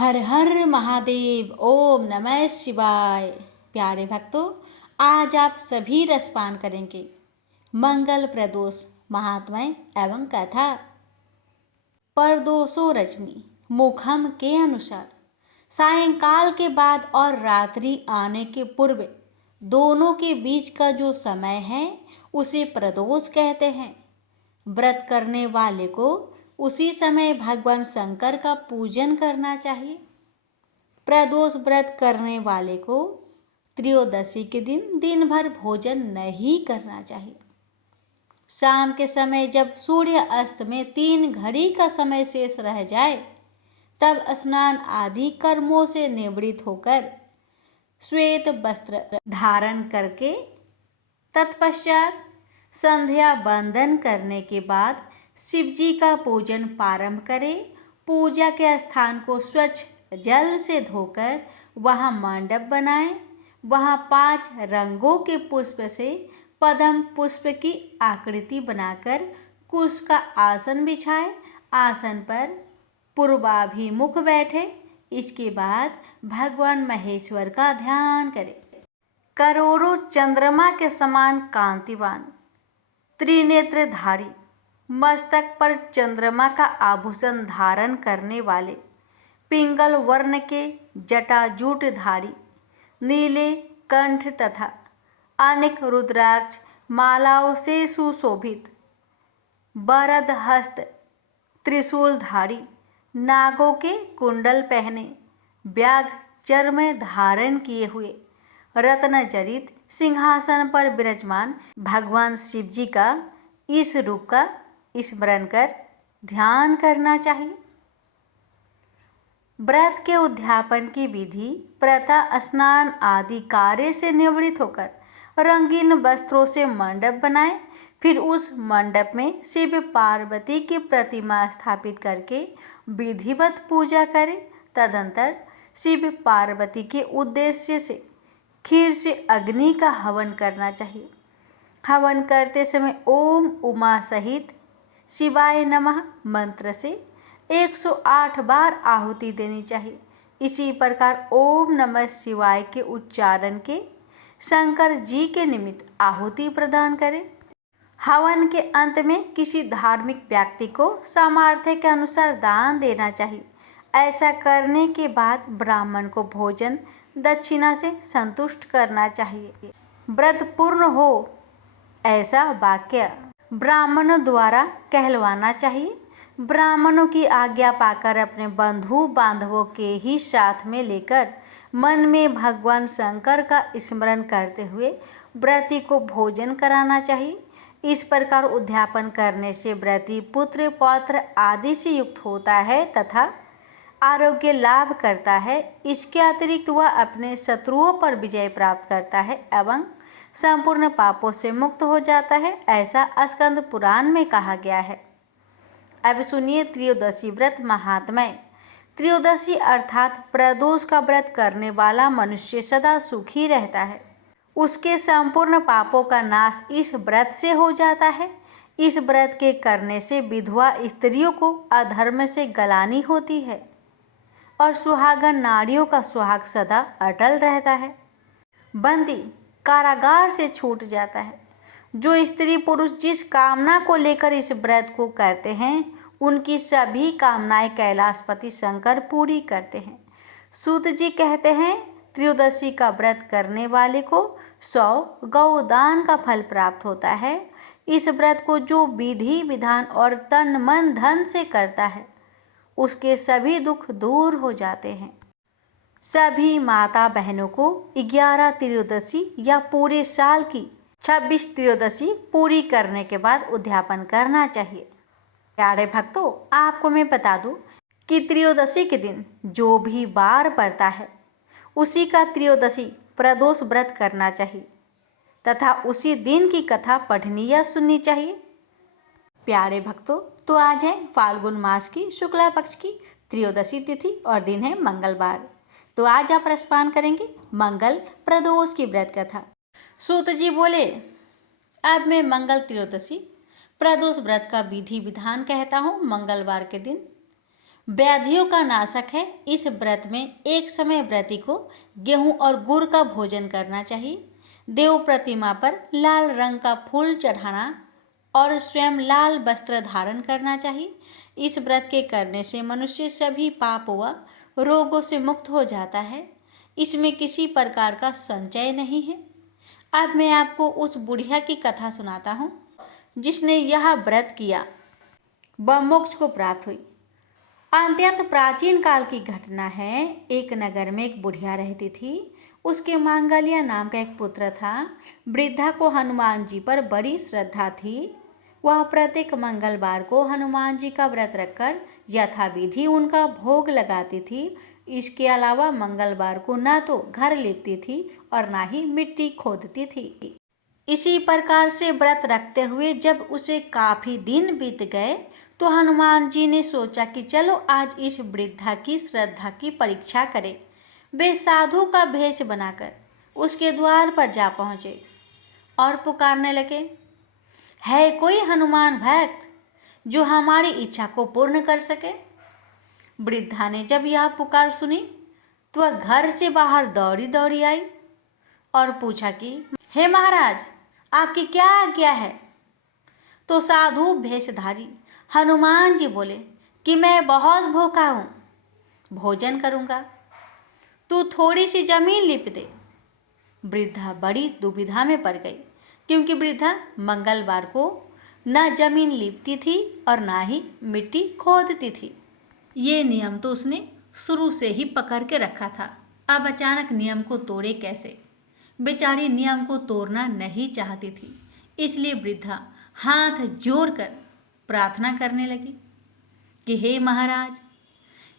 हर हर महादेव। ओम नमः शिवाय। प्यारे भक्तों, आज आप सभी रसपान करेंगे मंगल प्रदोष महात्म्य एवं कथा। परदोषो रजनी मुखम के अनुसार सायंकाल के बाद और रात्रि आने के पूर्व दोनों के बीच का जो समय है उसे प्रदोष कहते हैं। व्रत करने वाले को उसी समय भगवान शंकर का पूजन करना चाहिए। प्रदोष व्रत करने वाले को त्रयोदशी के दिन दिन भर भोजन नहीं करना चाहिए। शाम के समय जब सूर्य अस्त में 3 घड़ी का समय शेष रह जाए तब स्नान आदि कर्मों से निवृत्त होकर श्वेत वस्त्र धारण करके तत्पश्चात संध्या बंदन करने के बाद शिवजी का पूजन प्रारंभ करें। पूजा के स्थान को स्वच्छ जल से धोकर वहाँ मंडप बनाएं। वहाँ 5 रंगों के पुष्प से पद्म पुष्प की आकृति बनाकर कुश का आसन बिछाएं। आसन पर पूर्वाभिमुख बैठे। इसके बाद भगवान महेश्वर का ध्यान करें। करोड़ों चंद्रमा के समान कांतिवान त्रिनेत्रधारी मस्तक पर चंद्रमा का आभूषण धारण करने वाले पिंगल वर्ण के जटाजूटधारी नीले कंठ तथा अनेक रुद्राक्ष मालाओं से सुशोभित वरद हस्त त्रिशूलधारी नागों के कुंडल पहने व्याघ चर्म धारण किए हुए रत्न जड़ित सिंहासन पर विराजमान भगवान शिव जी का इस रूप का स्मरण कर ध्यान करना चाहिए। व्रत के उद्यापन की विधि प्रथा स्नान आदि कार्य से निवृत्त होकर रंगीन वस्त्रों से मंडप बनाएं। फिर उस मंडप में शिव पार्वती की प्रतिमा स्थापित करके विधिवत पूजा करें। तदंतर शिव पार्वती के उद्देश्य से खीर से अग्नि का हवन करना चाहिए। हवन करते समय ओम उमा सहित शिवाय नमः मंत्र से 108 बार आहुति देनी चाहिए। इसी प्रकार ओम नमः शिवाय के उच्चारण के शंकर जी के निमित्त आहुति प्रदान करें। हवन के अंत में किसी धार्मिक व्यक्ति को सामर्थ्य के अनुसार दान देना चाहिए। ऐसा करने के बाद ब्राह्मण को भोजन दक्षिणा से संतुष्ट करना चाहिए। व्रत पूर्ण हो ऐसा वाक्य ब्राह्मणों द्वारा कहलवाना चाहिए। ब्राह्मणों की आज्ञा पाकर अपने बंधु बांधवों के ही साथ में लेकर मन में भगवान शंकर का स्मरण करते हुए व्रती को भोजन कराना चाहिए। इस प्रकार उद्यापन करने से व्रती पुत्र पौत्र आदि से युक्त होता है तथा आरोग्य लाभ करता है। इसके अतिरिक्त वह अपने शत्रुओं पर विजय प्राप्त करता है एवं संपूर्ण पापों से मुक्त हो जाता है, ऐसा स्कंद पुराण में कहा गया है। अब सुनिए त्रयोदशी व्रत महात्म्य। त्रयोदशी अर्थात प्रदोष का व्रत करने वाला मनुष्य सदा सुखी रहता है। उसके संपूर्ण पापों का नाश इस व्रत से हो जाता है। इस व्रत के करने से विधवा स्त्रियों को अधर्म से गलानी होती है और सुहागन नारियों का सुहाग सदा अटल रहता है। बंदी कारागार से छूट जाता है। जो स्त्री पुरुष जिस कामना को लेकर इस व्रत को करते हैं उनकी सभी कामनाएं कैलाशपति शंकर पूरी करते हैं। सूत जी कहते हैं त्रयोदशी का व्रत करने वाले को 100 गौदान का फल प्राप्त होता है। इस व्रत को जो विधि विधान और तन मन धन से करता है उसके सभी दुख दूर हो जाते हैं। सभी माता बहनों को 11 त्रयोदशी या पूरे साल की 26 त्रयोदशी पूरी करने के बाद उद्यापन करना चाहिए। प्यारे भक्तों, आपको मैं बता दूं कि त्रयोदशी के दिन जो भी वार पड़ता है उसी का त्रयोदशी प्रदोष व्रत करना चाहिए तथा उसी दिन की कथा पढ़नी या सुननी चाहिए। प्यारे भक्तों, तो आज है फाल्गुन मास की शुक्ला पक्ष की त्रयोदशी तिथि और दिन है मंगलवार। तो आज आप रसपान करेंगे मंगल प्रदोष की व्रत कथा। सूत जी बोले, अब मैं मंगल त्रयोदशी प्रदोष व्रत का विधि विधान कहता हूँ। मंगलवार के दिन व्याधियों का नाशक है। इस व्रत में एक समय व्रती को गेहूं और गुड़ का भोजन करना चाहिए। देव प्रतिमा पर लाल रंग का फूल चढ़ाना और स्वयं लाल वस्त्र धारण करना चाहिए। इस व्रत के करने से मनुष्य सभी पाप व रोगों से मुक्त हो जाता है। इसमें किसी प्रकार का संचय नहीं है। अब मैं आपको उस बुढ़िया की कथा सुनाता हूँ जिसने यह व्रत किया, वह मोक्ष को प्राप्त हुई। अत्यंत प्राचीन काल की घटना है। एक नगर में एक बुढ़िया रहती थी। उसके मांगल्य नाम का एक पुत्र था। वृद्धा को हनुमान जी पर बड़ी श्रद्धा थी। वह प्रत्येक मंगलवार को हनुमान जी का व्रत रखकर यथाविधि उनका भोग लगाती थी। इसके अलावा मंगलवार को न तो घर लिपती थी और न ही मिट्टी खोदती थी। इसी प्रकार से व्रत रखते हुए जब उसे काफी दिन बीत गए तो हनुमान जी ने सोचा कि चलो आज इस वृद्धा की श्रद्धा की परीक्षा करें। वे साधु का भेष बनाकर उसके द्वार पर जा पहुँचे और पुकारने लगे, है कोई हनुमान भक्त जो हमारी इच्छा को पूर्ण कर सके? वृद्धा ने जब यह पुकार सुनी तो वह घर से बाहर दौड़ी दौड़ी आई और पूछा कि हे महाराज, आपकी क्या आज्ञा है? तो साधु भेषधारी हनुमान जी बोले कि मैं बहुत भूखा हूँ, भोजन करूँगा, तू थोड़ी सी जमीन लिप दे। वृद्धा बड़ी दुविधा में पड़ गई क्योंकि वृद्धा मंगलवार को न जमीन लिपती थी और ना ही मिट्टी खोदती थी। ये नियम तो उसने शुरू से ही पकड़ के रखा था। अब अचानक नियम को तोड़े कैसे? बेचारी नियम को तोड़ना नहीं चाहती थी। इसलिए वृद्धा हाथ जोड़कर प्रार्थना करने लगी कि हे महाराज,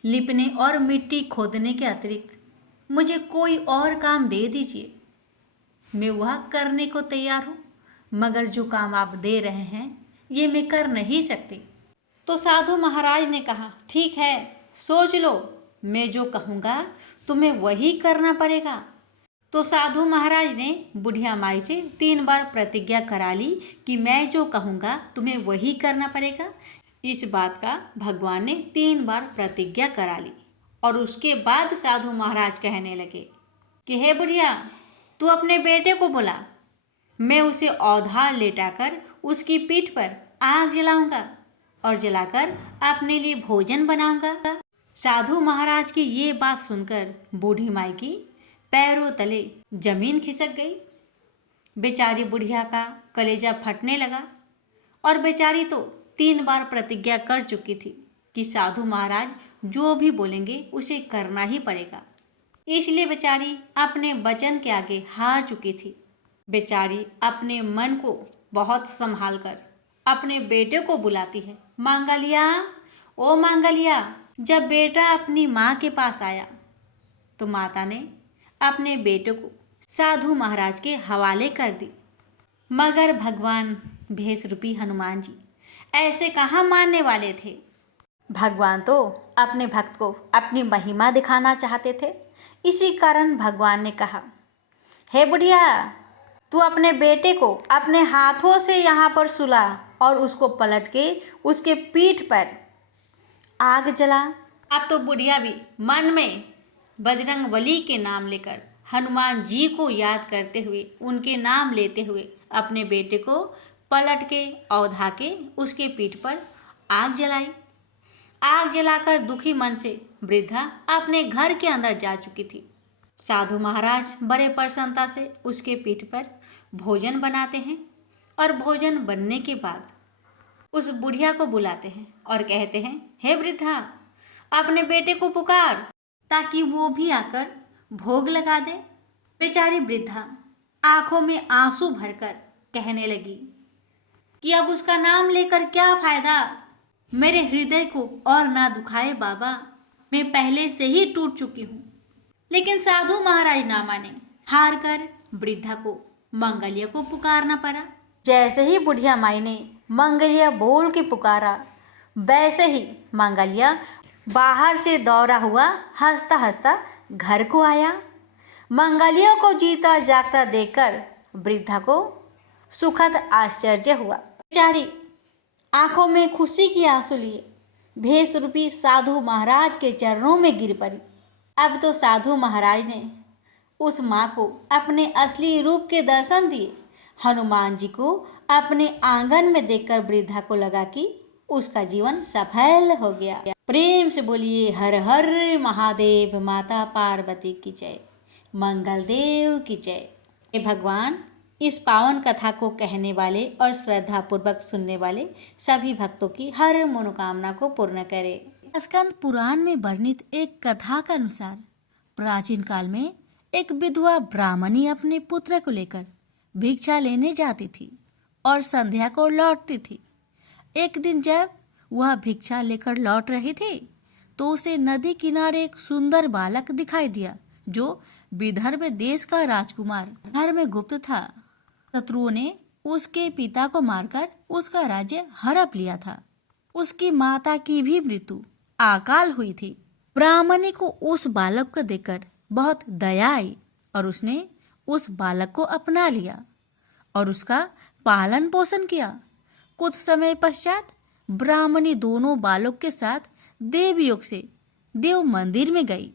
लिपने और मिट्टी खोदने के अतिरिक्त मुझे कोई और काम दे दीजिए। मैं वह करने को तैयार हूँ, मगर जो काम आप दे रहे हैं ये मैं कर नहीं सकती। तो साधु महाराज ने कहा, ठीक है, सोच लो, मैं जो कहूँगा तुम्हें वही करना पड़ेगा। तो साधु महाराज ने बुढ़िया माई से 3 बार प्रतिज्ञा करा ली कि मैं जो कहूँगा तुम्हें वही करना पड़ेगा। इस बात का भगवान ने 3 बार प्रतिज्ञा करा ली और उसके बाद साधु महाराज कहने लगे कि हे बुढ़िया, तू अपने बेटे को बुला, मैं उसे औधार लेटाकर उसकी पीठ पर आग जलाऊंगा और जलाकर अपने लिए भोजन बनाऊंगा। साधु महाराज की ये बात सुनकर बूढ़ी माई की पैरों तले जमीन खिसक गई। बेचारी बुढ़िया का कलेजा फटने लगा और बेचारी तो 3 बार प्रतिज्ञा कर चुकी थी कि साधु महाराज जो भी बोलेंगे उसे करना ही पड़ेगा। इसलिए बेचारी अपने वचन के आगे हार चुकी थी। बेचारी अपने मन को बहुत संभाल कर अपने बेटे को बुलाती है, मांगलिया, ओ मांगलिया। जब बेटा अपनी माँ के पास आया तो माता ने अपने बेटे को साधु महाराज के हवाले कर दी। मगर भगवान भेष रूपी हनुमान जी ऐसे कहाँ मानने वाले थे। भगवान तो अपने भक्त को अपनी महिमा दिखाना चाहते थे। इसी कारण भगवान ने कहा, हे बुढ़िया, तू अपने बेटे को अपने हाथों से यहाँ पर सुला और उसको पलट के उसके पीठ पर आग जला। अब तो बुढ़िया भी मन में बजरंगबली के नाम लेकर हनुमान जी को याद करते हुए, उनके नाम लेते हुए अपने बेटे को पलट के औधा के उसके पीठ पर आग जलाई। आग जलाकर दुखी मन से वृद्धा अपने घर के अंदर जा चुकी थी। साधु महाराज बड़े प्रसन्नता से उसके पीठ पर भोजन बनाते हैं और भोजन बनने के बाद उस बुढ़िया को बुलाते हैं और कहते हैं, हे वृद्धा, अपने बेटे को पुकार ताकि वो भी आकर भोग लगा दे। बेचारी वृद्धा आंखों में आंसू भरकर कहने लगी कि अब उसका नाम लेकर क्या फायदा, मेरे हृदय को और ना दुखाए बाबा, मैं पहले से ही टूट चुकी हूँ। लेकिन साधु महाराज ना माने, हार कर वृद्धा को मंगलिया को पुकारना पड़ा। जैसे ही बुढ़िया माई ने मंगलिया बोल के पुकारा, वैसे ही मंगलिया बाहर से दौड़ा हुआ हंसता हंसता घर को आया। मंगलिया को जीता जागता देखकर वृद्धा को सुखद आश्चर्य हुआ। बेचारी आंखों में खुशी के आंसू लिए भेष रूपी साधु महाराज के चरणों में गिर पड़ी। अब तो साधु महाराज ने उस माँ को अपने असली रूप के दर्शन दिए। हनुमान जी को अपने आंगन में देखकर वृद्धा को लगा कि उसका जीवन सफल हो गया। प्रेम से बोलिए हर हर महादेव, माता पार्वती की जय, मंगल देव की जय। हे भगवान, इस पावन कथा को कहने वाले और श्रद्धा पूर्वक सुनने वाले सभी भक्तों की हर मनोकामना को पूर्ण करे। स्कंद पुराण में वर्णित एक कथा के अनुसार प्राचीन काल में एक विधवा ब्राह्मणी अपने पुत्र को लेकर भिक्षा लेने जाती थी और संध्या को लौटती थी। एक दिन जब वह भिक्षा लेकर लौट रही थी तो उसे नदी किनारे एक सुंदर बालक दिखाई दिया जो विदर्भ देश का राजकुमार धर्मगुप्त था। शत्रुओं ने उसके पिता को मारकर उसका राज्य हड़प लिया था। उसकी माता की भी मृत्यु अकाल हुई थी। ब्राह्मणी को उस बालक को देखकर बहुत दया आई और उसने उस बालक को अपना लिया और उसका पालन पोषण किया। कुछ समय पश्चात ब्राह्मणी दोनों बालक के साथ देवयोग से देव मंदिर में गई।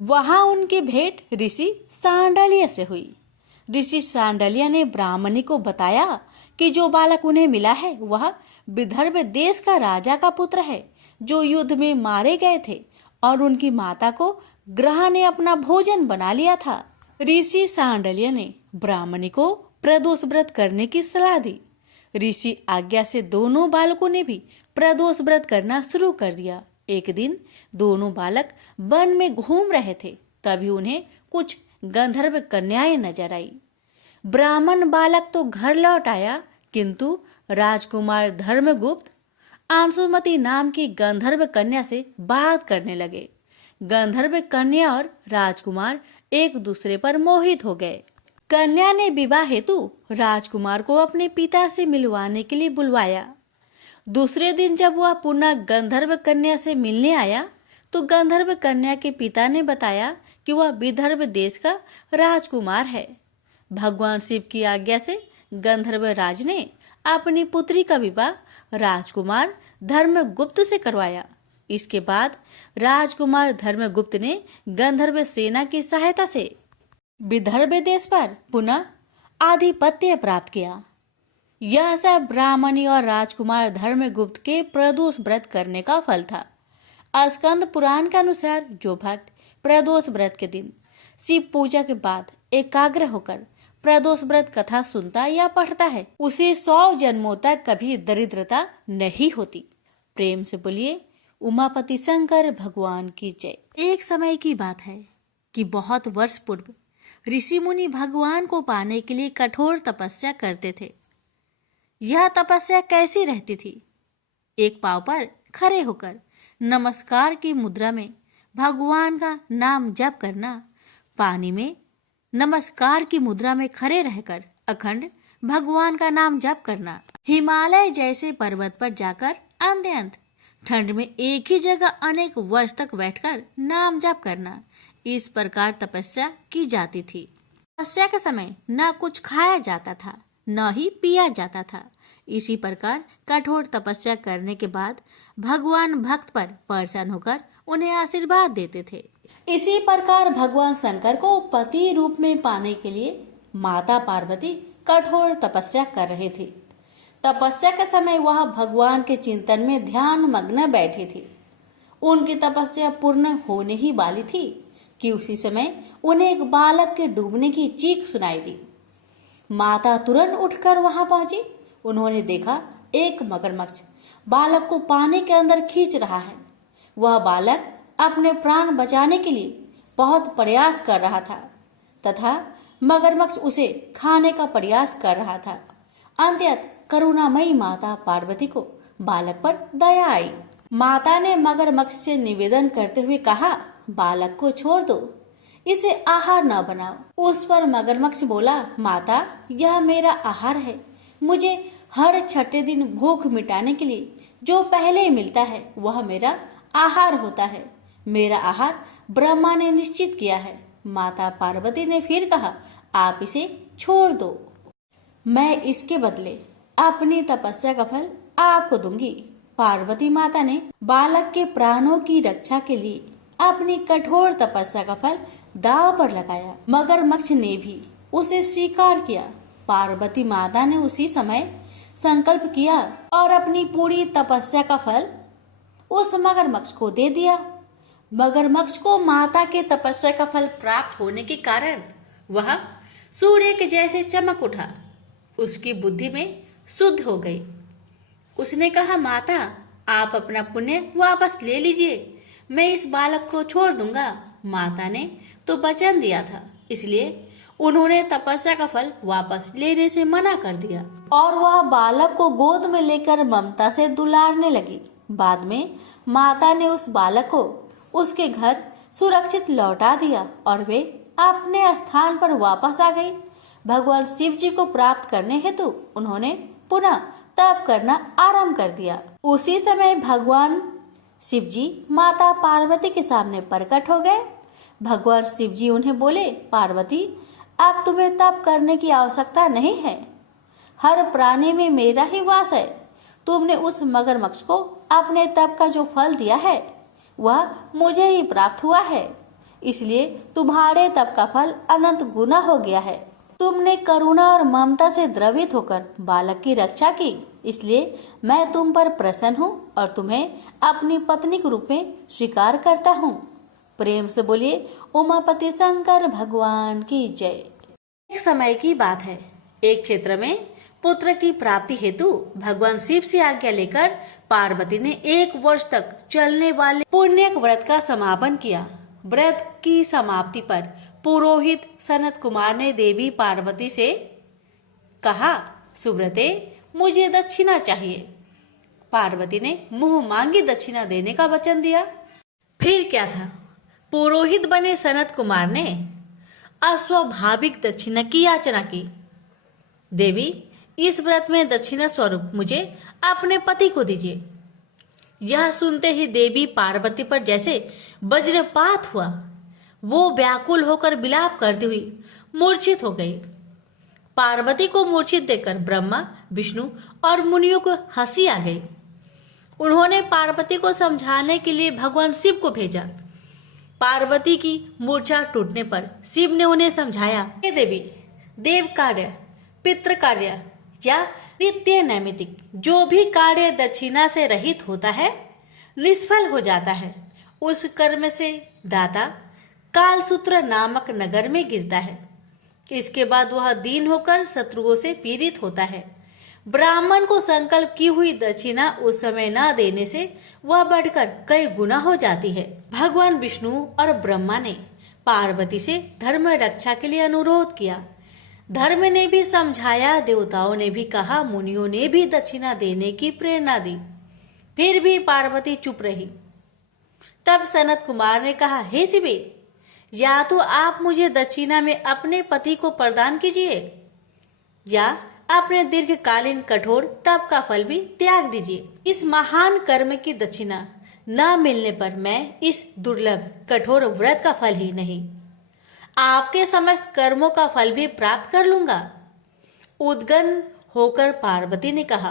वहां उनकी भेंट ऋषि सांडल्य से हुई। ऋषि सांडल्य ने ब्राह्मणी को बताया कि जो बालक उन्हें मिला है वह विदर्भ देश का राजा का पुत्र है जो युद्ध में मारे गए थे और उनकी माता को ग्रह ने अपना भोजन बना लिया था। ऋषि सांडल्य ने ब्राह्मणी को प्रदोष व्रत करने की सलाह दी। ऋषि आज्ञा से दोनों बालकों ने भी प्रदोष व्रत करना शुरू कर दिया। एक दिन दोनों बालक वन में घूम रहे थे, तभी उन्हें कुछ गंधर्व कन्याएं नजर आई। ब्राह्मण बालक तो घर लौट आया, किंतु राजकुमार धर्मगुप्त अंशुमति नाम की गंधर्व कन्या से बात करने लगे। गंधर्व कन्या और राजकुमार एक दूसरे पर मोहित हो गए। कन्या ने विवाह हेतु राजकुमार को अपने पिता से मिलवाने के लिए बुलवाया। दूसरे दिन जब वह पुनः गंधर्व कन्या से मिलने आया तो गंधर्व कन्या के पिता ने बताया कि वह विदर्भ देश का राजकुमार है। भगवान शिव की आज्ञा से गंधर्व राज ने अपनी पुत्री का विवाह राजकुमार धर्मगुप्त से करवाया। इसके बाद राजकुमार धर्मगुप्त ने गंधर्व सेना की सहायता से विदर्भ देश पर पुनः आधिपत्य प्राप्त किया। यह सब ब्राह्मणी और राजकुमार धर्मगुप्त के प्रदोष व्रत करने का फल था। स्कंद पुराण के अनुसार जो भक्त प्रदोष व्रत के दिन शिव पूजा के बाद एकाग्र होकर प्रदोष व्रत कथा सुनता या पढ़ता है उसे 100 जन्मों तक कभी दरिद्रता नहीं होती। प्रेम से बोलिए उमापति शंकर भगवान की जय। एक समय की बात है कि बहुत वर्ष पूर्व ऋषि मुनि भगवान को पाने के लिए कठोर तपस्या करते थे। यह तपस्या कैसी रहती थी? एक पांव पर खड़े होकर नमस्कार की मुद्रा में भगवान का नाम जप करना, पानी में नमस्कार की मुद्रा में खड़े रहकर अखंड भगवान का नाम जप करना, हिमालय जैसे पर्वत पर जाकर अंत ठंड में एक ही जगह अनेक वर्ष तक बैठकर नाम जप करना, इस प्रकार तपस्या की जाती थी। तपस्या के समय न कुछ खाया जाता था न ही पिया जाता था। इसी प्रकार कठोर तपस्या करने के बाद भगवान भक्त पर प्रसन्न होकर उन्हें आशीर्वाद देते थे। इसी प्रकार भगवान शंकर को पति रूप में पाने के लिए माता पार्वती कठोर तपस्या कर रही थी। तपस्या के समय वह भगवान के चिंतन में ध्यान मग्न बैठी थी। उनकी तपस्या पूर्ण होने ही वाली थी कि उसी समय उन्हें एक बालक के डूबने की चीख सुनाई दी। माता तुरंत उठकर वहां पहुंची। उन्होंने देखा एक मगरमच्छ बालक को पानी के अंदर खींच रहा है। वह बालक अपने प्राण बचाने के लिए बहुत प्रयास कर रहा था तथा मगरमच्छ उसे खाने का प्रयास कर रहा था। अंततः करुणामयी माता पार्वती को बालक पर दया आई। माता ने मगरमच्छ से निवेदन करते हुए कहा, बालक को छोड़ दो, इसे आहार न बनाओ। उस पर मगरमच्छ बोला, माता यह मेरा आहार है। मुझे हर छठे दिन भूख मिटाने के लिए जो पहले मिलता है वह मेरा आहार होता है। मेरा आहार ब्रह्मा ने निश्चित किया है। माता पार्वती ने फिर कहा, आप इसे छोड़ दो, मैं इसके बदले अपनी तपस्या का फल आपको दूंगी। पार्वती माता ने बालक के प्राणों की रक्षा के लिए अपनी कठोर तपस्या का फल दांव पर लगाया। मगरमच्छ ने भी उसे स्वीकार किया। पार्वती माता ने उसी समय संकल्प किया और अपनी पूरी तपस्या का फल उस मगरमच्छ को दे दिया। मगरमच्छ को माता के तपस्या का फल प्राप्त होने के कारण वह सूर्य के जैसे चमक उठा। उसकी बुद्धि में शुद्ध हो गई। उसने कहा, माता, आप अपना पुण्य वापस ले लीजिए, मैं इस बालक को छोड़ दूंगा। माता ने तो वचन दिया था, इसलिए उन्होंने तपस्या का फल वापस लेने से मना कर दिया और वह बालक को गोद में लेकर ममता से दुलारने लगी। बाद में माता ने उस बालक को उसके घर सुरक्षित लौटा दिया और वे अपने स्थान पर वापस आ गई। भगवान शिव जी को प्राप्त करने हेतु उन्होंने पुनः तप करना आरंभ कर दिया। उसी समय भगवान शिव जी माता पार्वती के सामने प्रकट हो गए। भगवान शिव जी उन्हें बोले, पार्वती, अब तुम्हें तप करने की आवश्यकता नहीं है। हर प्राणी में मेरा ही वास है। तुमने उस मगरमच्छ को अपने तप का जो फल दिया है वह मुझे ही प्राप्त हुआ है, इसलिए तुम्हारे तप का फल अनंत गुना हो गया है। तुमने करुणा और ममता से द्रवित होकर बालक की रक्षा की, इसलिए मैं तुम पर प्रसन्न हूँ और तुम्हें अपनी पत्नी के रूप में स्वीकार करता हूँ। प्रेम से बोलिए उमापति शंकर भगवान की जय। एक समय की बात है, एक क्षेत्र में पुत्र की प्राप्ति हेतु भगवान शिव से आज्ञा लेकर पार्वती ने 1 वर्ष तक चलने वाले पुण्य व्रत का समापन किया। व्रत की समाप्ति पर पुरोहित सनत कुमार ने देवी पार्वती से कहा, सुब्रते, मुझे दक्षिणा चाहिए। पार्वती ने मुंह मांगी दक्षिणा देने का वचन दिया। फिर क्या था, पुरोहित बने सनत कुमार ने अस्वाभाविक दक्षिणा की याचना की। देवी, इस व्रत में दक्षिणा स्वरूप मुझे अपने पति को दीजिए। यह सुनते ही देवी पार्वती पर जैसे वज्रपात हुआ। वो व्याकुल होकर विलाप करती हुई मूर्छित हो गई। पार्वती को मूर्छित देखकर ब्रह्मा, विष्णु और मुनियों को हंसी आ गई। उन्होंने पार्वती को समझाने के लिए भगवान शिव को भेजा। पार्वती की मूर्छा टूटने पर शिव ने उन्हें समझाया, हे देवी, देव कार्य, पितृ कार्य या नित्य नैमित्तिक जो भी कार्य दक्षिणा से रहित होता है निष्फल हो जाता है। उस कर्म से दाता कालसूत्र नामक नगर में गिरता है। इसके बाद वह दीन होकर शत्रुओं से पीड़ित होता है। ब्राह्मण को संकल्प की हुई दक्षिणा उस समय न देने से वह बढ़कर कई गुना हो जाती है। भगवान विष्णु और ब्रह्मा ने पार्वती से धर्म रक्षा के लिए अनुरोध किया। धर्म ने भी समझाया, देवताओं ने भी कहा, मुनियों ने भी दक्षिणा देने की प्रेरणा दी। फिर भी पार्वती चुप रही। तब सनत कुमार ने कहा, हे शिवे, या तो आप मुझे दक्षिणा में अपने पति को प्रदान कीजिए या अपने दीर्घकालीन कठोर तप का फल भी त्याग दीजिए। इस महान कर्म की दक्षिणा न मिलने पर मैं इस दुर्लभ कठोर व्रत का फल ही नहीं, आपके समस्त कर्मों का फल भी प्राप्त कर लूंगा। उद्गन होकर पार्वती ने कहा,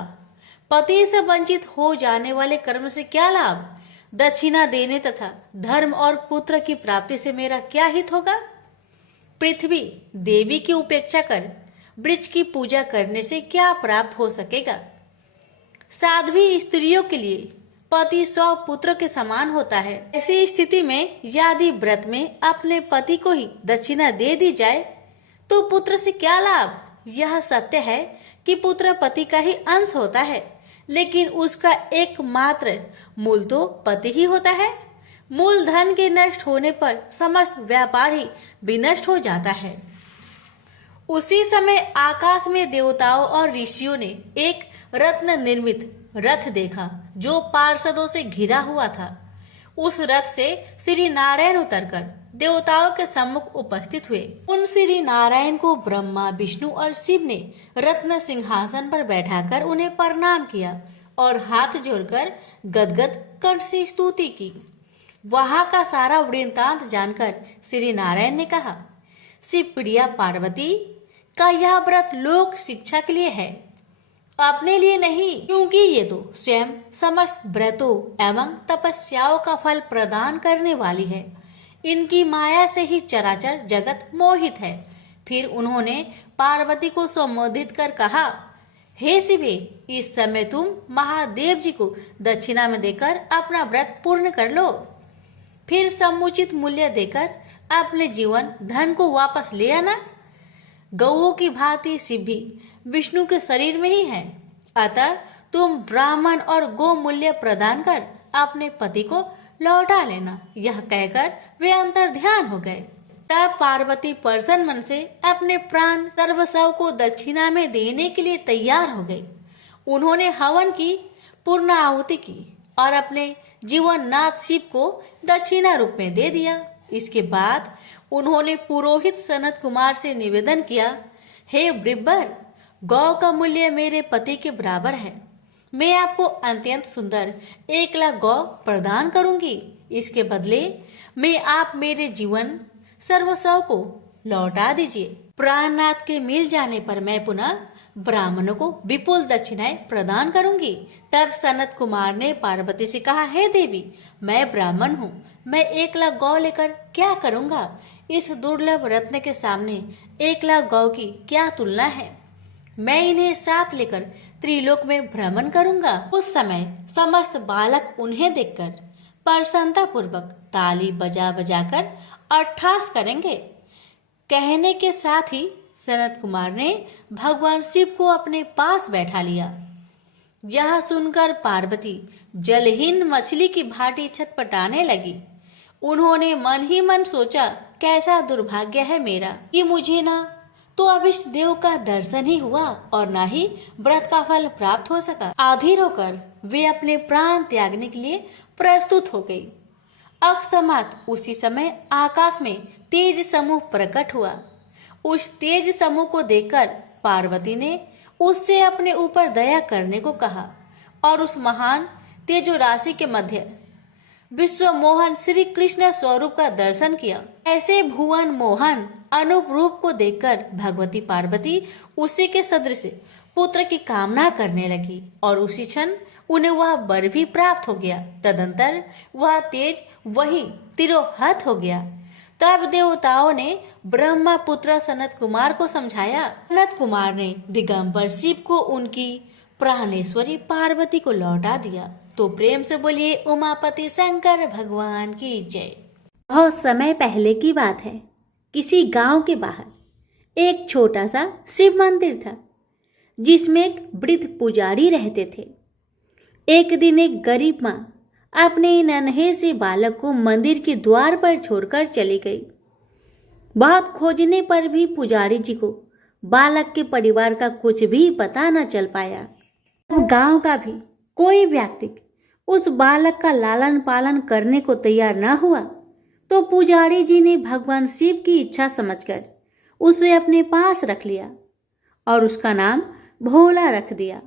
पति से वंचित हो जाने वाले कर्म से क्या लाभ? दक्षिणा देने तथा धर्म और पुत्र की प्राप्ति से मेरा क्या हित होगा? पृथ्वी देवी की उपेक्षा कर वृक्ष की पूजा करने से क्या प्राप्त हो सकेगा? साध्वी स्त्रियों के लिए पति 100 पुत्र के समान होता है। ऐसी स्थिति में यदि व्रत में अपने पति को ही दक्षिणा दे दी जाए तो पुत्र से क्या लाभ? यह सत्य है कि पुत्र पति का ही अंश होता है, लेकिन उसका एकमात्र मूल तो पति ही होता है। मूल धन के नष्ट होने पर समस्त व्यापार ही विनष्ट हो जाता है। उसी समय आकाश में देवताओं और ऋषियों ने एक रत्न निर्मित रथ देखा जो पार्षदों से घिरा हुआ था। उस रथ से श्री नारायण उतरकर देवताओं के सम्मुख उपस्थित हुए। उन श्री नारायण को ब्रह्मा, विष्णु और शिव ने रत्न सिंहासन पर बैठाकर उन्हें प्रणाम किया और हाथ जोड़कर गदगद कंठ से स्तुति की। वहां का सारा वृत्तांत जानकर श्री नारायण ने कहा, शिव प्रिया पार्वती का यह व्रत लोक शिक्षा के लिए है। अपने लिए नहीं, क्योंकि ये तो स्वयं समस्त व्रतों एवं तपस्याओं का फल प्रदान करने वाली है। इनकी माया से ही चराचर जगत मोहित है। फिर उन्होंने पार्वती को संबोधित कर कहा, हे शिवे, इस समय तुम महादेव जी को दक्षिणा में देकर अपना व्रत पूर्ण कर लो। फिर समुचित मूल्य देकर अपने जीवन धन को वापस ले आना। गौओं की भांति शिव भी विष्णु के शरीर में ही है, अतः तुम ब्राह्मण और गो मूल्य प्रदान कर अपने पति को लौटा लेना। यह कहकर वे अंतर ध्यान हो गए। तब पार्वती प्रसन्न मन से अपने प्राण सर्वस्व को दक्षिणा में देने के लिए तैयार हो गई। उन्होंने हवन की पूर्ण आहुति की और अपने जीवन नाथ शिव को दक्षिणा रूप में दे दिया। इसके बाद उन्होंने पुरोहित सनत कुमार से निवेदन किया, हे ब्रिब्बर, गौ का मूल्य मेरे पति के बराबर है। मैं आपको अत्यंत सुंदर 1,00,000 गौ प्रदान करूंगी। इसके बदले में आप मेरे जीवन सर्वस्व को लौटा दीजिए। प्राणनाथ के मिल जाने पर मैं पुनः ब्राह्मणों को विपुल दक्षिणाएं प्रदान करूंगी। तब सनत कुमार ने पार्वती से कहा, हे देवी, मैं ब्राह्मण हूँ, मैं 1,00,000 गौ लेकर क्या करूंगा? इस दुर्लभ रत्न के सामने 1,00,000 गौ की क्या तुलना है? मैं इन्हें साथ लेकर त्रिलोक में भ्रमण करूंगा। उस समय समस्त बालक उन्हें देखकर प्रसन्नता पूर्वक ताली बजा बजाकर अट्ठास करेंगे। कहने के साथ ही सनत कुमार ने भगवान शिव को अपने पास बैठा लिया। यह सुनकर पार्वती जलहीन मछली की भांति छटपटाने लगी। उन्होंने मन ही मन सोचा, कैसा दुर्भाग्य है मेरा कि मुझे ना तो अभिष्ट देव का दर्शन ही हुआ और ना ही व्रत का फल प्राप्त हो सका। आधीर होकर वे अपने प्राण त्यागने के लिए प्रस्तुत हो गई। अकस्मात उसी समय आकाश में तेज समूह प्रकट हुआ। उस तेज समूह को देखकर पार्वती ने उससे अपने ऊपर दया करने को कहा और उस महान तेजो राशि के मध्य विश्व मोहन श्री कृष्ण स्वरूप का दर्शन किया। ऐसे भुवन मोहन अनूप रूप को देखकर भगवती पार्वती उसी के सदृश पुत्र की कामना करने लगी और उसी क्षण उन्हें वह वर भी प्राप्त हो गया। तदंतर वह तेज वही तिरोहत हो गया। तब देवताओं ने ब्रह्मा पुत्र सनत कुमार को समझाया। सनत कुमार ने दिगंबर शिव को उनकी प्राणेश्वरी पार्वती को लौटा दिया। तो प्रेम से बोलिए उमापति शंकर भगवान की जय। बहुत समय पहले की बात है। किसी गांव के बाहर एक छोटा सा शिव मंदिर था, जिसमें एक वृद्ध पुजारी रहते थे। एक दिन एक गरीब माँ अपने नन्हे से बालक को मंदिर के द्वार पर छोड़कर चली गई। बहुत खोजने पर भी पुजारी जी को बालक के परिवार का कुछ भी पता न चल पाया। गांव का भी कोई व्यक्ति उस बालक का लालन पालन करने को तैयार न हुआ, तो पुजारी जी ने भगवान शिव की इच्छा समझकर उसे अपने पास रख लिया और उसका नाम भोला रख दिया।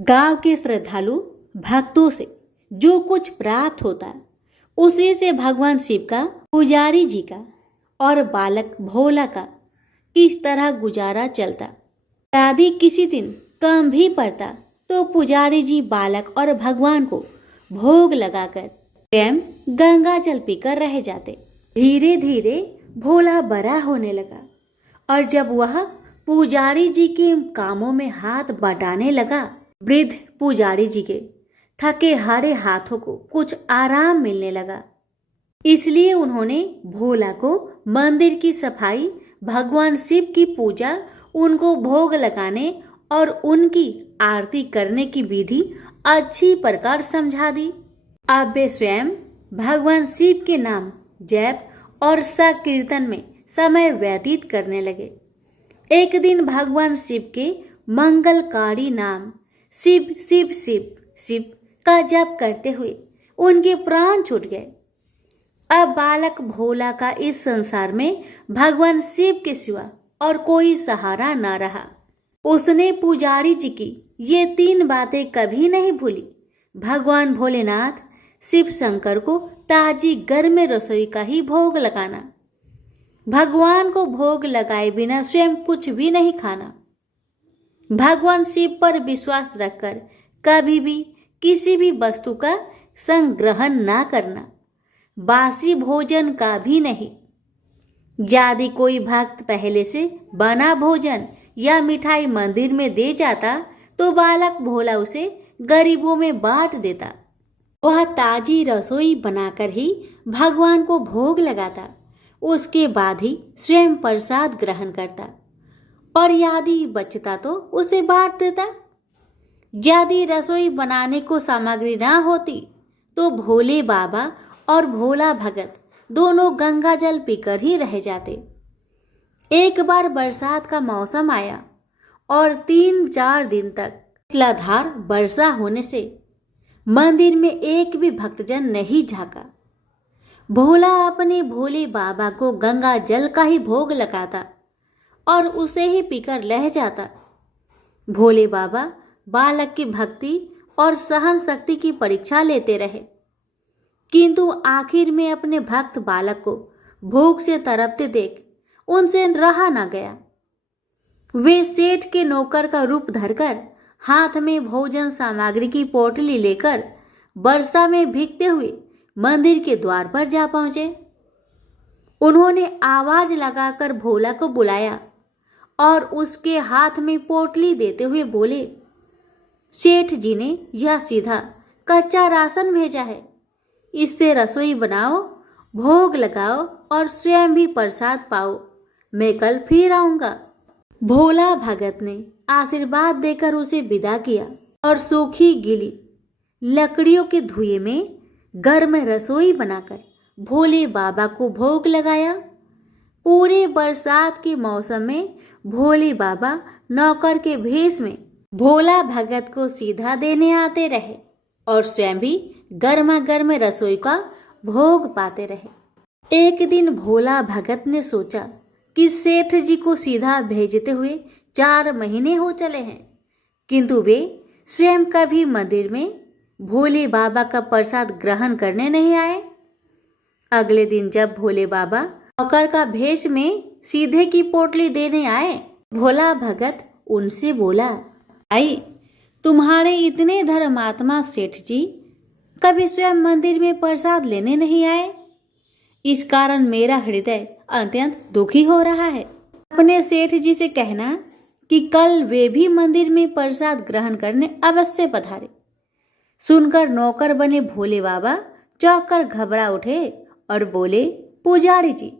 गांव के श्रद्धालु भक्तों से जो कुछ प्राप्त होता उसी से भगवान शिव का, पुजारी जी का और बालक भोला का किस तरह गुजारा चलता। यदि किसी दिन कम भी पड़ता तो पुजारी जी बालक और भगवान को भोग लगाकर स्वयं गंगा जल पीकर रह जाते। धीरे धीरे भोला बड़ा होने लगा और जब वह पुजारी जी के कामों में हाथ बटाने लगा, वृद्ध पुजारी जी के थके हारे हाथों को कुछ आराम मिलने लगा। इसलिए उन्होंने भोला को मंदिर की सफाई, भगवान शिव की पूजा, उनको भोग लगाने और उनकी आरती करने की विधि अच्छी प्रकार समझा दी। अब वे स्वयं भगवान शिव के नाम जप और संकीर्तन में समय व्यतीत करने लगे। एक दिन भगवान शिव के मंगलकारी नाम शिव शिव शिव शिव का जप करते हुए उनके प्राण छूट गए। अब बालक भोला का इस संसार में भगवान शिव के सिवा और कोई सहारा न रहा। उसने पुजारी जी की ये 3 बातें कभी नहीं भूली। भगवान भोलेनाथ, शिव शंकर को ताजी गर्म रसोई का ही भोग लगाना, भगवान को भोग लगाए बिना स्वयं कुछ भी नहीं खाना, भगवान शिव पर विश्वास रखकर कभी भी किसी भी वस्तु का संग्रहण ना करना, बासी भोजन का भी नहीं। यदि कोई भक्त पहले से बना भोजन या मिठाई मंदिर में दे जाता तो बालक भोला उसे गरीबों में बांट देता। वह ताजी रसोई बनाकर ही भगवान को भोग लगाता, उसके बाद ही स्वयं प्रसाद ग्रहण करता और यदि बचता तो उसे बांट देता। यदि रसोई बनाने को सामग्री ना होती तो भोले बाबा और भोला भगत दोनों गंगा जल पीकर ही रह जाते। एक बार बरसात का मौसम आया और 3-4 दिन तक मूसलाधार वर्षा होने से मंदिर में एक भी भक्तजन नहीं झांका। भोला अपने भोले बाबा को गंगा जल का ही भोग लगाता और उसे ही पीकर रह जाता। भोले बाबा बालक की भक्ति और सहन शक्ति की परीक्षा लेते रहे, किंतु आखिर में अपने भक्त बालक को भूख से तड़पते देख उनसे रहा न गया। वे सेठ के नौकर का रूप धरकर हाथ में भोजन सामग्री की पोटली लेकर वर्षा में भीगते हुए मंदिर के द्वार पर जा पहुंचे। उन्होंने आवाज लगाकर भोला को बुलाया और उसके हाथ में पोटली देते हुए बोले, सेठ जी ने यह सीधा कच्चा राशन भेजा है, इससे रसोई बनाओ, भोग लगाओ और स्वयं भी प्रसाद पाओ। मैं कल फिर आऊंगा। भोला भगत ने आशीर्वाद देकर उसे विदा किया और सूखी गीली लकड़ियों के धुएं में गर्म रसोई बनाकर भोले बाबा को भोग लगाया। पूरे बरसात के मौसम में भोले बाबा नौकर के भेष में भोला भगत को सीधा देने आते रहे और स्वयं भी गर्मा गर्म रसोई का भोग पाते रहे। एक दिन भोला भगत ने सोचा कि सेठ जी को सीधा भेजते हुए 4 महीने हो चले हैं, किंतु वे स्वयं कभी मंदिर में भोले बाबा का प्रसाद ग्रहण करने नहीं आए। अगले दिन जब भोले बाबा नौकर का भेष में सीधे की पोटली देने आए, भोला भगत उनसे बोला, आई तुम्हारे इतने धर्मात्मा सेठ जी कभी स्वयं मंदिर में प्रसाद लेने नहीं आए, इस कारण मेरा हृदय अत्यंत दुखी हो रहा है। अपने सेठ जी से कहना कि कल वे भी मंदिर में प्रसाद ग्रहण करने अवश्य पधारे। सुनकर नौकर बने भोले बाबा चौंक कर घबरा उठे और बोले, पुजारी जी,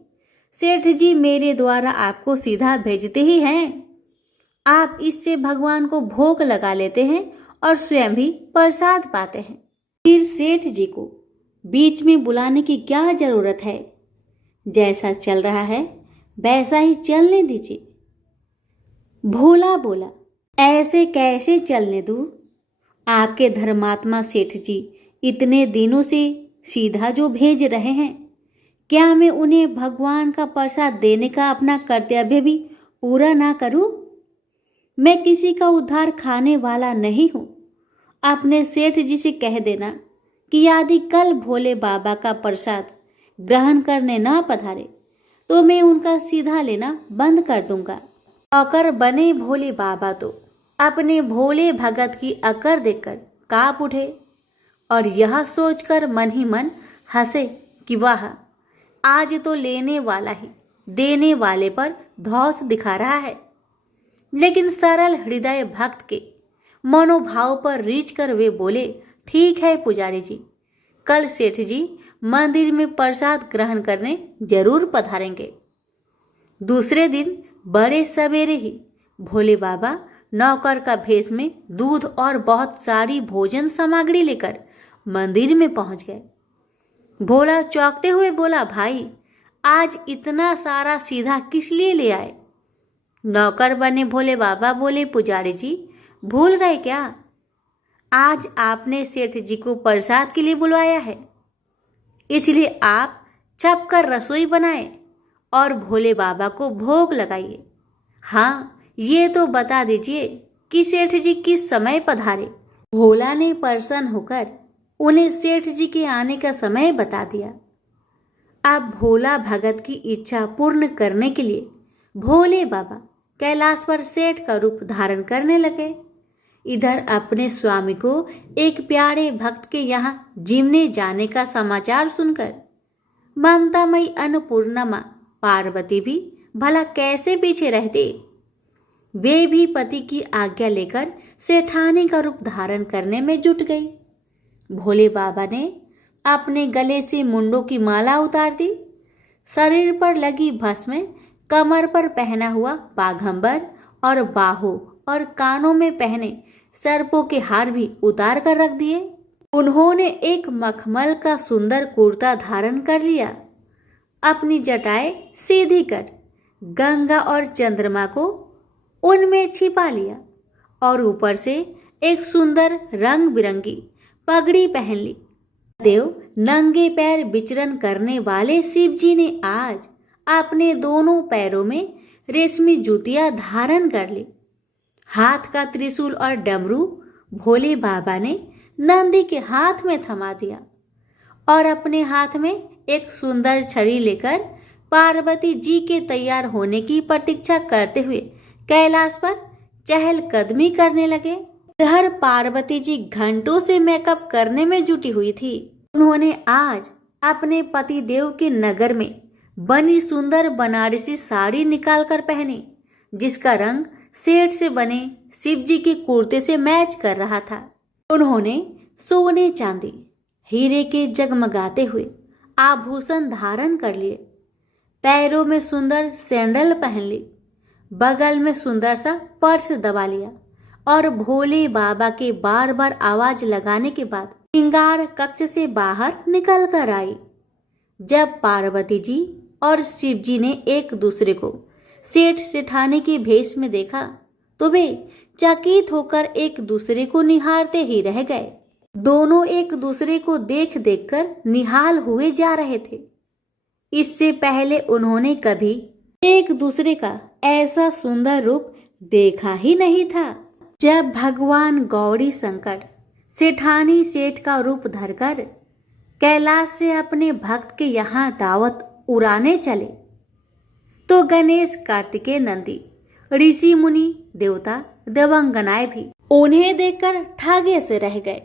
सेठ जी मेरे द्वारा आपको सीधा भेजते ही हैं, आप इससे भगवान को भोग लगा लेते हैं और स्वयं भी प्रसाद पाते हैं। फिर सेठ जी को बीच में बुलाने की क्या जरूरत है, जैसा चल रहा है वैसा ही चलने दीजिए। भोला बोला, ऐसे कैसे चलने दूं? आपके धर्मात्मा सेठ जी इतने दिनों से सीधा जो भेज रहे हैं, क्या मैं उन्हें भगवान का प्रसाद देने का अपना कर्तव्य भी पूरा ना करूं? मैं किसी का उद्धार खाने वाला नहीं हूं। अपने सेठ जी से कह देना कि यदि कल भोले बाबा का प्रसाद ग्रहण करने ना पधारे तो मैं उनका सीधा लेना बंद कर दूंगा। नौकर बने भोले बाबा तो अपने भोले भगत की अकड़ देखकर कांप उठे और यह सोचकर मन ही मन हंसे कि वाह, आज तो लेने वाला ही देने वाले पर धौंस दिखा रहा है। लेकिन सरल हृदय भक्त के मनोभाव पर रीझ कर वे बोले, ठीक है पुजारी जी, कल सेठ जी मंदिर में प्रसाद ग्रहण करने जरूर पधारेंगे। दूसरे दिन बड़े सवेरे ही भोले बाबा नौकर का भेष में दूध और बहुत सारी भोजन सामग्री लेकर मंदिर में पहुंच गए। भोला चौंकते हुए बोला, भाई आज इतना सारा सीधा किस लिए ले आए? नौकर बने भोले बाबा बोले, पुजारी जी भूल गए क्या? आज आपने सेठ जी को प्रसाद के लिए बुलवाया है, इसलिए आप छप कर रसोई बनाए और भोले बाबा को भोग लगाइए। हाँ, ये तो बता दीजिए कि सेठ जी किस समय पधारे। भोला ने प्रसन्न होकर उन्हें सेठ जी के आने का समय बता दिया। अब भोला भगत की इच्छा पूर्ण करने के लिए भोले बाबा कैलाश पर सेठ का रूप धारण करने लगे। इधर अपने स्वामी को एक प्यारे भक्त के यहाँ जिमने जाने का समाचार सुनकर ममतामयी अन्नपूर्णा मां पार्वती भी भला कैसे पीछे रहती। वे भी पति की आज्ञा लेकर सेठानी का रूप धारण करने में जुट गई। भोले बाबा ने अपने गले से मुंडों की माला उतार दी, शरीर पर लगी भस्म, कमर पर पहना हुआ बाघंबर और बाहों और कानों में पहने सर्पों के हार भी उतार कर रख दिए। उन्होंने एक मखमल का सुंदर कुर्ता धारण कर लिया, अपनी जटाएं सीधी कर गंगा और चंद्रमा को उनमें छिपा लिया और ऊपर से एक सुंदर रंग बिरंगी पगड़ी पहन ली। देव नंगे पैर विचरण करने वाले शिव जी ने आज अपने दोनों पैरों में रेशमी जूतियां धारण कर ली। हाथ का त्रिशूल और डमरू भोले बाबा ने नंदी के हाथ में थमा दिया और अपने हाथ में एक सुंदर छड़ी लेकर पार्वती जी के तैयार होने की प्रतीक्षा करते हुए कैलाश पर चहलकदमी करने लगे। इधर पार्वती जी घंटों से मेकअप करने में जुटी हुई थी। उन्होंने आज अपने पति देव के नगर में बनी सुंदर बनारसी साड़ी निकालकर पहनी, जिसका रंग सेठ से बने शिव जी के कुर्ते से मैच कर रहा था। उन्होंने सोने चांदी हीरे के जगमगाते हुए आभूषण धारण कर लिए, पैरों में सुंदर सैंडल पहन ली, बगल में सुंदर सा पर्स दबा लिया और भोले बाबा के बार बार आवाज लगाने के बाद श्रृंगार कक्ष से बाहर निकल कर आई। जब पार्वती जी और शिव जी ने एक दूसरे को सेठ सेठानी के भेष में देखा तो वे चकित होकर एक दूसरे को निहारते ही रह गए। दोनों एक दूसरे को देख देख कर निहाल हुए जा रहे थे। इससे पहले उन्होंने कभी एक दूसरे का ऐसा सुंदर रूप देखा ही नहीं था। जब भगवान गौरी शंकर सेठानी सेठ का रूप धरकर कैलाश से अपने भक्त के यहाँ दावत उड़ाने चले तो गणेश, कार्तिकेय, नंदी, ऋषि मुनि, देवता, देवांगनाएं भी उन्हें देखकर ठागे से रह गए।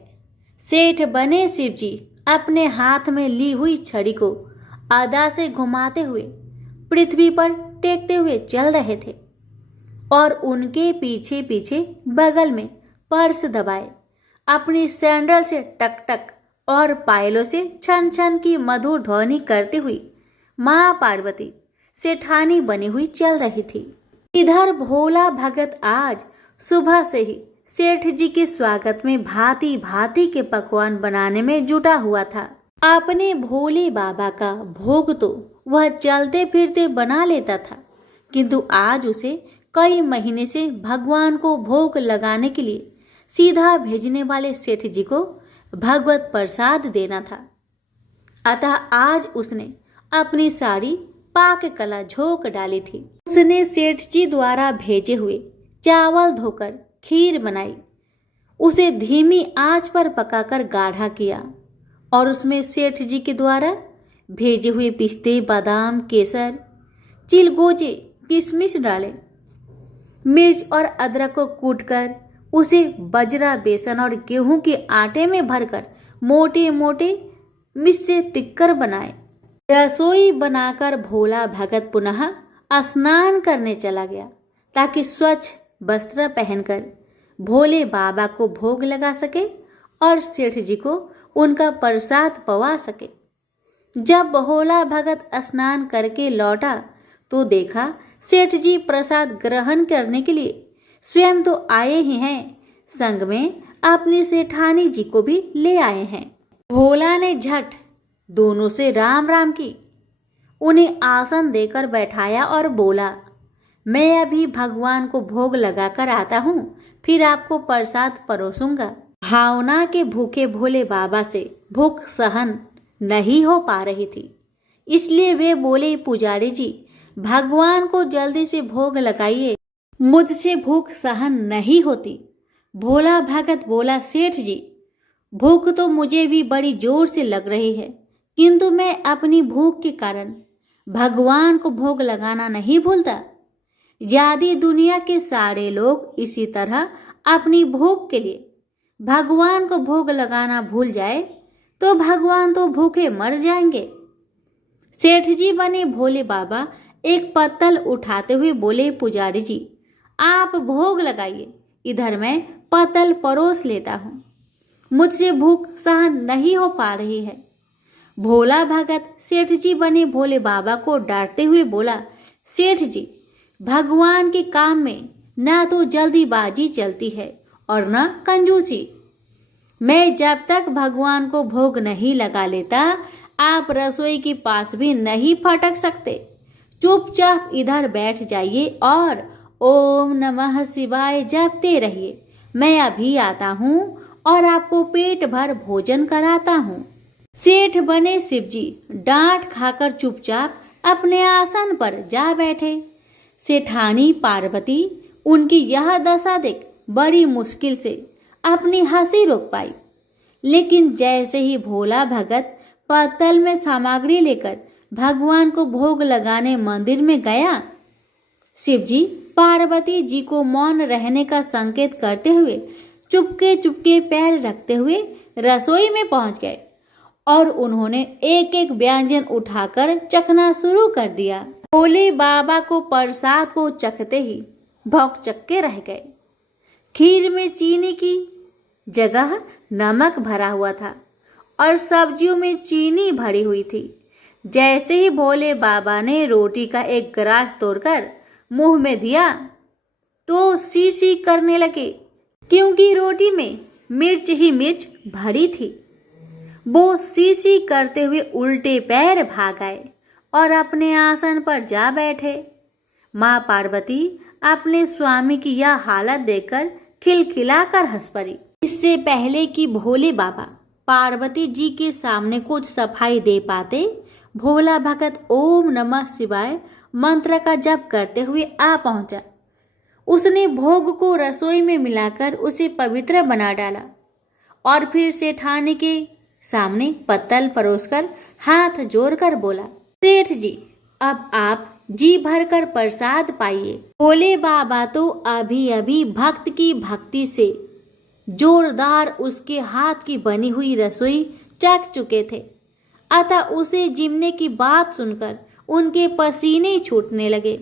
सेठ बने शिव जी अपने हाथ में ली हुई छड़ी को आधा से घुमाते हुए पृथ्वी पर टेकते हुए चल रहे थे और उनके पीछे पीछे बगल में पर्स दबाए अपनी सैंडल से टक टक और पायलों से छन छन की मधुर ध्वनि करती हुई मां पार्वती सेठानी बनी हुई चल रही थी। इधर भोला भगत आज सुबह से ही सेठ जी के स्वागत में भांति भांति के पकवान बनाने में जुटा हुआ था। अपने भोले बाबा का भोग तो वह चलते फिरते बना लेता था, किंतु आज उसे कई महीने से भगवान को भोग लगाने के लिए सीधा भेजने वाले सेठ जी को भगवत प्रसाद देना था। अतः आज उसने अपनी साड़ी पाक कला झोंक डाली थी। उसने सेठ जी द्वारा भेजे हुए चावल धोकर खीर बनाई, उसे धीमी आंच पर पकाकर गाढ़ा किया और उसमें सेठ जी के द्वारा भेजे हुए पिस्ते, बादाम, केसर, चिलगोजे, किशमिश डाले। मिर्च और अदरक को कूटकर उसे बजरा, बेसन और गेहूं के आटे में भरकर मोटे मोटे मिस्से टिक्कर बनाए। रसोई बनाकर भोला भगत पुनः स्नान करने चला गया ताकि स्वच्छ वस्त्र पहनकर भोले बाबा को भोग लगा सके और सेठ जी को उनका प्रसाद पवा सके। जब भोला भगत स्नान करके लौटा तो देखा सेठ जी प्रसाद ग्रहण करने के लिए स्वयं तो आए ही हैं, संग में अपनी सेठानी जी को भी ले आए हैं। भोला ने झट दोनों से राम राम की, उन्हें आसन देकर बैठाया और बोला, मैं अभी भगवान को भोग लगाकर आता हूँ, फिर आपको प्रसाद परोसूंगा। भावना के भूखे भोले बाबा से भूख सहन नहीं हो पा रही थी, इसलिए वे बोले, पुजारी जी भगवान को जल्दी से भोग लगाइए, मुझसे भूख सहन नहीं होती। भोला भगत बोला, सेठ जी भूख तो मुझे भी बड़ी जोर से लग रही है, किंतु मैं अपनी भूख के कारण भगवान को भोग लगाना नहीं भूलता। यदि दुनिया के सारे लोग इसी तरह अपनी भूख के लिए भगवान को भोग लगाना भूल जाए तो भगवान तो भूखे मर जाएंगे। सेठ जी बने भोले बाबा एक पत्तल उठाते हुए बोले, पुजारी जी आप भोग लगाइए, इधर मैं पत्तल परोस लेता हूँ, मुझसे भूख सहन नहीं हो पा रही है। भोला भगत सेठ जी बने भोले बाबा को डांटते हुए बोला, सेठ जी भगवान के काम में ना तो जल्दीबाजी चलती है और ना कंजूसी। मैं जब तक भगवान को भोग नहीं लगा लेता आप रसोई के पास भी नहीं फटक सकते। चुपचाप इधर बैठ जाइए और ओम नमः शिवाय जपते रहिए। मैं अभी आता हूँ और आपको पेट भर भोजन कराता हूँ। सेठ बने शिवजी डांट खाकर चुपचाप अपने आसन पर जा बैठे। सेठानी पार्वती उनकी यह दशा देख बड़ी मुश्किल से अपनी हंसी रोक पाई, लेकिन जैसे ही भोला भगत पत्तल में सामग्री लेकर भगवान को भोग लगाने मंदिर में गया, शिवजी पार्वती जी को मौन रहने का संकेत करते हुए चुपके चुपके पैर रखते हुए रसोई में पहुंच गए और उन्होंने एक एक व्यंजन उठाकर चखना शुरू कर दिया। भोले बाबा को प्रसाद को चखते ही भौंकचक्के रह गए। खीर में चीनी की जगह नमक भरा हुआ था और सब्जियों में चीनी भरी हुई थी। जैसे ही भोले बाबा ने रोटी का एक ग्रास तोड़कर मुंह में दिया तो सी सी करने लगे, क्योंकि रोटी में मिर्च ही मिर्च भरी थी। वो सी सी करते हुए उल्टे पैर भाग आए और अपने आसन पर जा बैठे। माँ पार्वती अपने स्वामी की यह हालत देखकर खिलखिलाकर हंस पड़ी। इससे पहले कि भोले बाबा पार्वती जी के सामने कुछ सफाई दे पाते, भोला भगत ओम नमः शिवाय मंत्र का जप करते हुए आ पहुंचा। उसने भोग को रसोई में मिलाकर उसे पवित्र बना डाला और फिर सेठानी के सामने पत्तल परोसकर हाथ जोड़कर बोला, सेठ जी अब आप जी भरकर प्रसाद पाइए। भोले बाबा तो अभी अभी भक्त की भक्ति से जोरदार उसके हाथ की बनी हुई रसोई चख चुके थे, अतः उसे जिमने की बात सुनकर उनके पसीने छूटने लगे।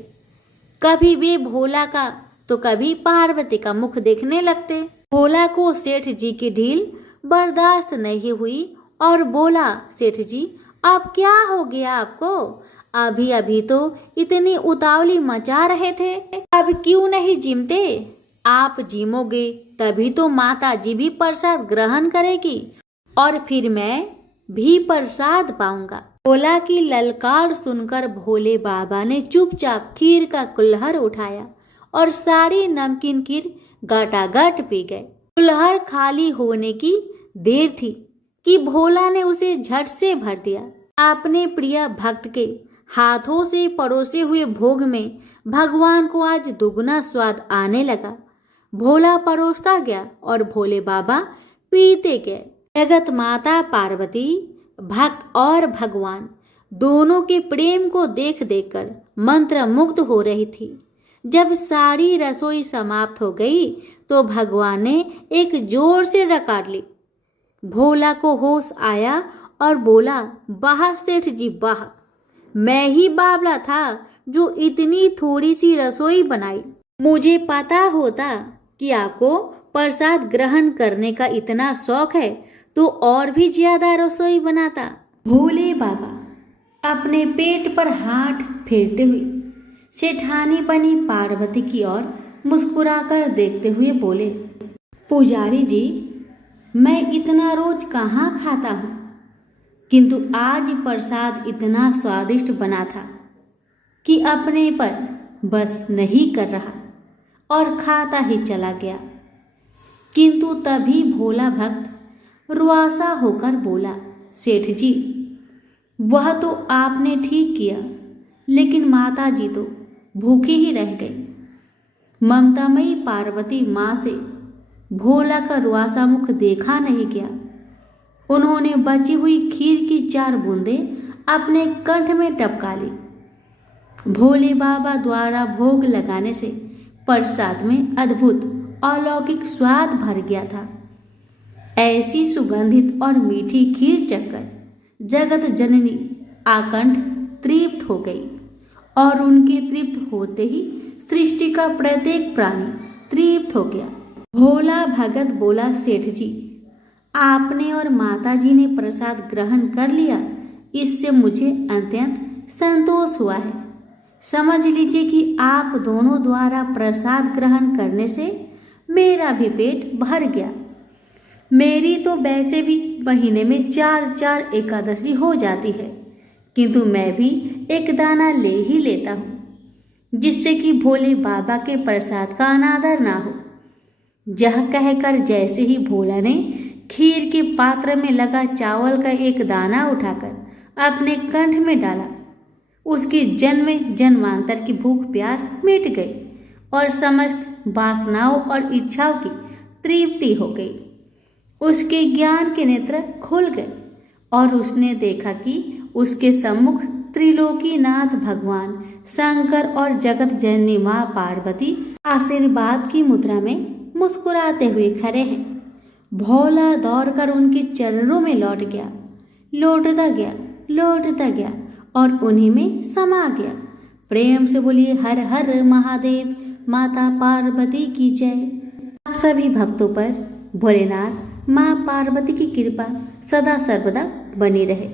कभी वे भोला का तो कभी पार्वती का मुख देखने लगते। भोला को सेठ जी की ढील बर्दाश्त नहीं हुई और बोला, सेठ जी अब क्या हो गया आपको? अभी अभी तो इतनी उतावली मचा रहे थे, अब क्यों नहीं जिमते? आप जिमोगे तभी तो माता जी भी प्रसाद ग्रहण करेगी और फिर मैं भी प्रसाद पाऊंगा। भोला की ललकार सुनकर भोले बाबा ने चुपचाप खीर का कुल्हड़ उठाया और सारी नमकीन खीर गटागट पी गए। कुल्हड़ खाली होने की देर थी कि भोला ने उसे झट से भर दिया। अपने प्रिय भक्त के हाथों से परोसे हुए भोग में भगवान को आज दुगना स्वाद आने लगा। भोला परोसता गया और भोले बाबा पीते गए। जगत माता पार्वती भक्त और भगवान दोनों के प्रेम को देख देखकर मंत्र मुग्ध हो रही थी। जब सारी रसोई समाप्त हो गई तो भगवान ने एक जोर से डकार ली। भोला को होश आया और बोला, वाह सेठ जी वाह, मैं ही बावला था जो इतनी थोड़ी सी रसोई बनाई। मुझे पता होता कि आपको प्रसाद ग्रहण करने का इतना शौक है तो और भी ज्यादा रसोई बनाता। भोले बाबा अपने पेट पर हाथ फेरते हुए सेठानी बनी पार्वती की ओर मुस्कुराकर देखते हुए बोले, पुजारी जी मैं इतना रोज कहाँ खाता हूँ, किंतु आज प्रसाद इतना स्वादिष्ट बना था कि अपने पर बस नहीं कर रहा और खाता ही चला गया। किंतु तभी भोला भक्त रुआसा होकर बोला, सेठ जी वह तो आपने ठीक किया, लेकिन माता जी तो भूखी ही रह गई। ममतामयी पार्वती माँ से भोला का रुआसा मुख देखा नहीं गया। उन्होंने बची हुई खीर की 4 बूंदें अपने कंठ में टपका ली। भोले बाबा द्वारा भोग लगाने से प्रसाद में अद्भुत अलौकिक स्वाद भर गया था। ऐसी सुगंधित और मीठी खीर चखकर जगत जननी आकंठ तृप्त हो गई और उनके तृप्त होते ही सृष्टि का प्रत्येक प्राणी तृप्त हो गया। भोला भगत बोला, सेठ जी, आपने और माताजी ने प्रसाद ग्रहण कर लिया, इससे मुझे अत्यंत संतोष हुआ है। समझ लीजिए कि आप दोनों द्वारा प्रसाद ग्रहण करने से मेरा भी पेट भर गया। मेरी तो वैसे भी महीने में 4 एकादशी हो जाती है, किंतु मैं भी एक दाना ले ही लेता हूँ, जिससे कि भोले बाबा के प्रसाद का अनादर ना हो। यह कहकर जैसे ही भोला ने खीर के पात्र में लगा चावल का एक दाना उठाकर अपने कंठ में डाला, उसकी जन्म जन्मांतर की भूख प्यास मिट गई और समस्त वासनाओं और इच्छाओं की तृप्ति हो गई। उसके ज्ञान के नेत्र खुल गए और उसने देखा कि उसके सम्मुख त्रिलोकीनाथ भगवान शंकर और जगत जननी माँ पार्वती आशीर्वाद की मुद्रा में मुस्कुराते हुए खड़े हैं। भोला दौड़कर उनके चरणों में लौटता गया और उन्हीं में समा गया। प्रेम से बोलिए हर हर महादेव, माता पार्वती की जय। आप सभी भक्तों पर भोलेनाथ माँ पार्वती की कृपा सदा सर्वदा बनी रहे।